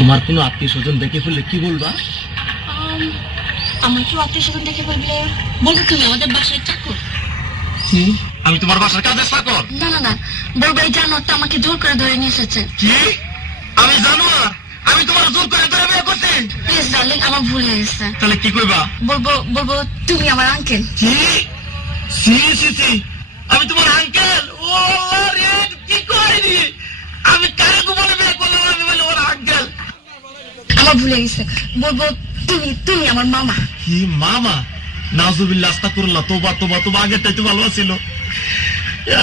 তোমার কোনো আত্মীয় স্বজন দেখে ফেললে কি বলবা? আমার কেউ আত্মীয় স্বজন দেখে বলবে, বলবো তুমি আমাদের বাসায় চাকর। আমি তোমার বাসার কাজের চাকর? না না না, বলবো এই জানোয়ারটা আমাকে জোর করে ধরে নিয়ে এসেছে। কি? আমি জানোয়ার? আমি তোমার জোর করে ধরে বিয়ে করছি? প্লিজ ডার্লিং, আমার ভুল হয়ে গেছে। তাহলে কি কইবা? বলবো তুমি আমার আঙ্কেল। কি? সি সি সি, আমি তোমার আঙ্কেল? ও আল্লাহ রে, কি কইনি আমি? কারে বলে বিয়ে করলাম? আমি বলে ওর আঙ্কেল? আমার ভুল হয়ে গেছে। বলবো তুমি আমার মামা। কি মামা? নাউজুবিল্লাহ, আস্তাগফিরুল্লাহ, তোবা তোবা তোবা, আগেরটাই তো ভালো ছিল।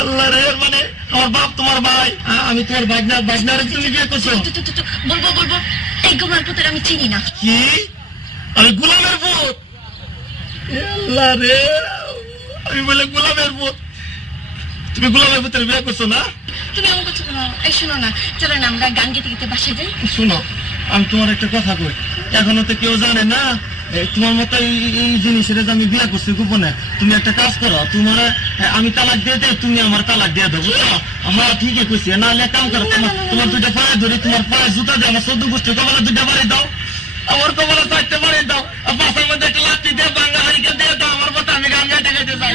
আল্লাহ রে, মানে আমার বাপ তোমার ভাই, আমি তোমার ভাগনারে তুমি বিয়ে করছো? বলবো এই গোলার পুত্র আমি চিনি না। কি? আমি গোলামের পুত? আল্লাহ রে, আমি বলে গোলামের পুত? তুমি গোলামের পুত্রের বিয়ে করছো না? তুমি আমার কথা শোনো। এই শোনো না, চলো না আমরা গান গেতে গেতে বাসে যাই। শোনো, আমি তোমার একটা কথা কই, এখনো তো কেউ জানে না তোমার মতো এই জিনিসের আমি বিয়ে করছি গোপনে। তুমি একটা কাজ করো, তোমার আমি তালাক দিয়ে দেয়, তুমি আমার তালাক দিয়ে দেবো। হ্যাঁ ঠিকই কইছি, না হলে কাম করো, তোমার দুইটা পায়ে ধরি, তোমার পায়ে জুতা দিয়ে আমার 14 গোষ্ঠী কপালে দুইটা বাড়ি দাও, আমার কপালে 4টা বাড়ি দাও, আর পাশের মধ্যে একটা লাঠি দিয়ে বাংলা হারিকে দিয়ে দাও আমার মতো, আমি গান গাইতে গাইতে যাই।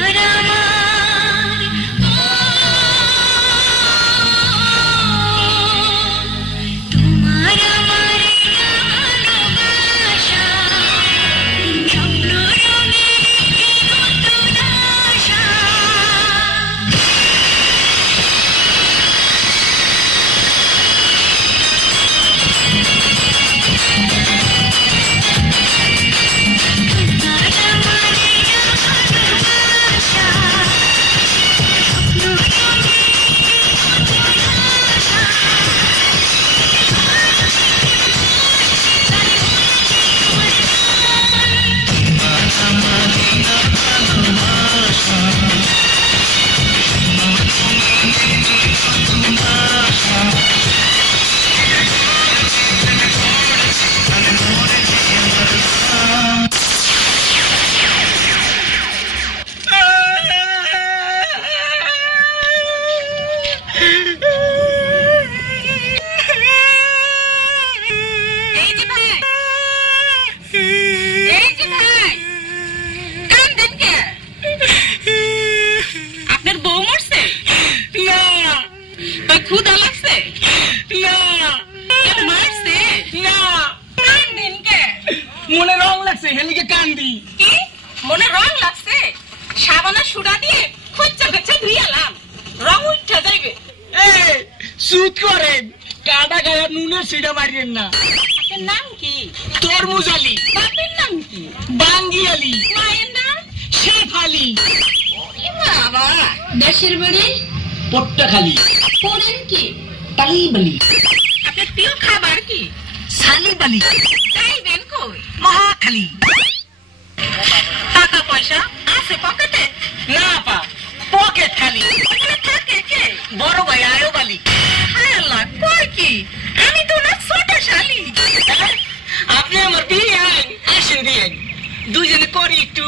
মনে রং লাগছে, হেলিকে কান্দি। কি মনে রং লাগছে? সাবানা সুডা দিয়ে খচ্চা খচ্চা ধুইয়ালাম, রং উঠা যাইবে। সুদ করেন, কাটা গায়ে নুনের সিডা মারিয়েন না। আপনার নাম কি? তরমুজ আলী। বাপের নাম কি? বাঙ্গি আলী। মায়ের নাম? শেফ আলী। বাবা, দেশের বাড়ি? পট্টাখালী। পড়েন কি? তালিবালি। আপনার প্রিয় খাবার কি? সালিবালি। যাইবেন কই? মহাখালী। টাকা পয়সা আছে পকেটে? না পা, পকেট খালি। এখানে থাকে কে? বড় ভাই আয়ব আলী। হায় আল্লাহ, কই কি? আমি তো না ছোট শালি। আপনি আমার বিয়ে আসেন দিয়ে দুইজনে করি একটু